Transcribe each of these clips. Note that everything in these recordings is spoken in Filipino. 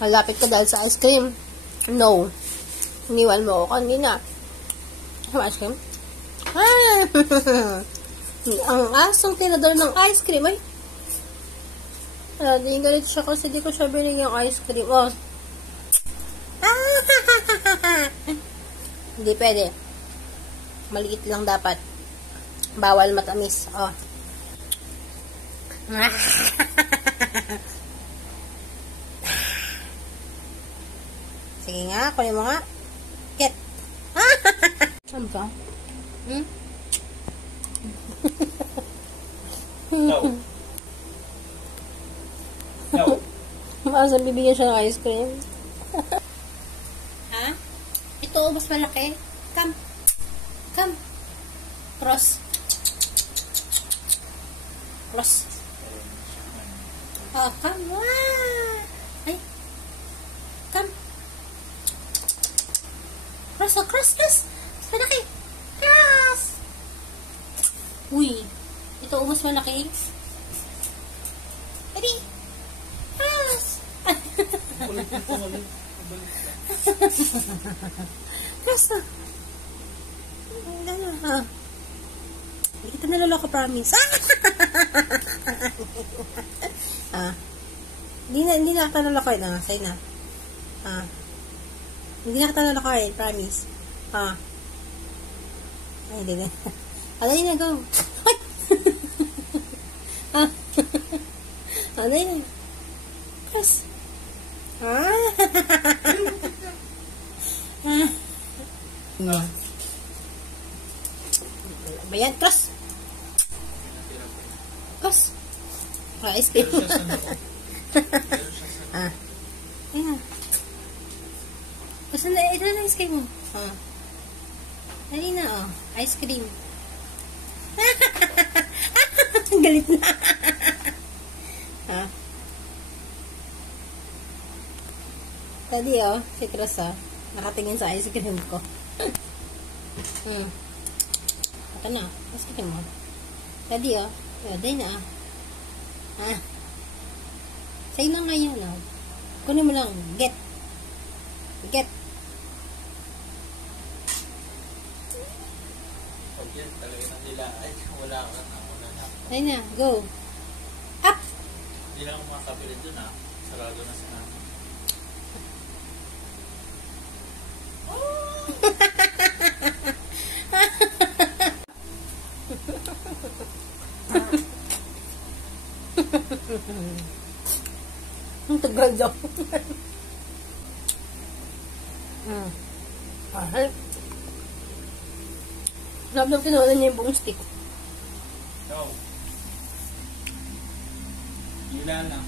Malapit ka dahil sa ice cream. No. Iniwan mo ako kanina. Ano ice cream? Ah! Ang asong tinador ng ice cream ay. Di galit siya kasi di ko siya binigyan ng ice cream. Oh. Hindi pwede. Maliit lang dapat. Bawal matamis. Oh. Sige nga, kunin mo nga. Get. Ano ba? No. No. Masa bibigyan siya ng ice cream. Ha? Ito, mas malaki. Come. Come. Cross. Cross. Oh, come. Wow. Ay. Come. Cross, oh, cross, cross. Mas malaki. Cross. Uy. Ito, mas malaki. Ready? Cross. Cross na. Gano'n, ha? Hindi kita naloloko, promise. Hindi na kita naloloko, sa'yo na. Hindi na kita naloloko, promise. Ay, hindi. Alay na, go. Alay na. Yes. Bayan, cross. Cross. Ice cream. Ayan. Basta na, ito na ice cream mo. Dali na, oh. Ice cream. Galit na. Tadi, oh. Si Cross, oh. Nakatingin sa ice cream ko. Ito na. Ice cream mo. Tadi, oh. Dali na, ah. Sa'yo na ngayon, oh. Kunin mo lang. Get. Get. Pag yan talaga nang nila, ay, wala ka na. Ayun na, go. Up! Hindi lang ako makakabilin dun, ha. Sarado na sa namin. Ang tagal daw. Labang kinuha niya yung buong stick. No. Nila lang.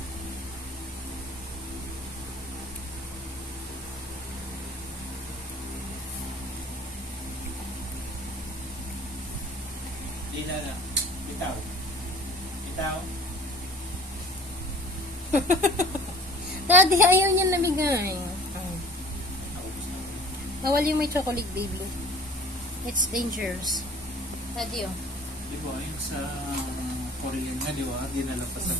Nila lang. Bitaw. Bitaw. Dati, ayaw niya namigay. Bawal yung may chocolate, baby. It's dangerous. Dati, oh. Di ba, yung sa Korean nga, di ba? Dinala pa sa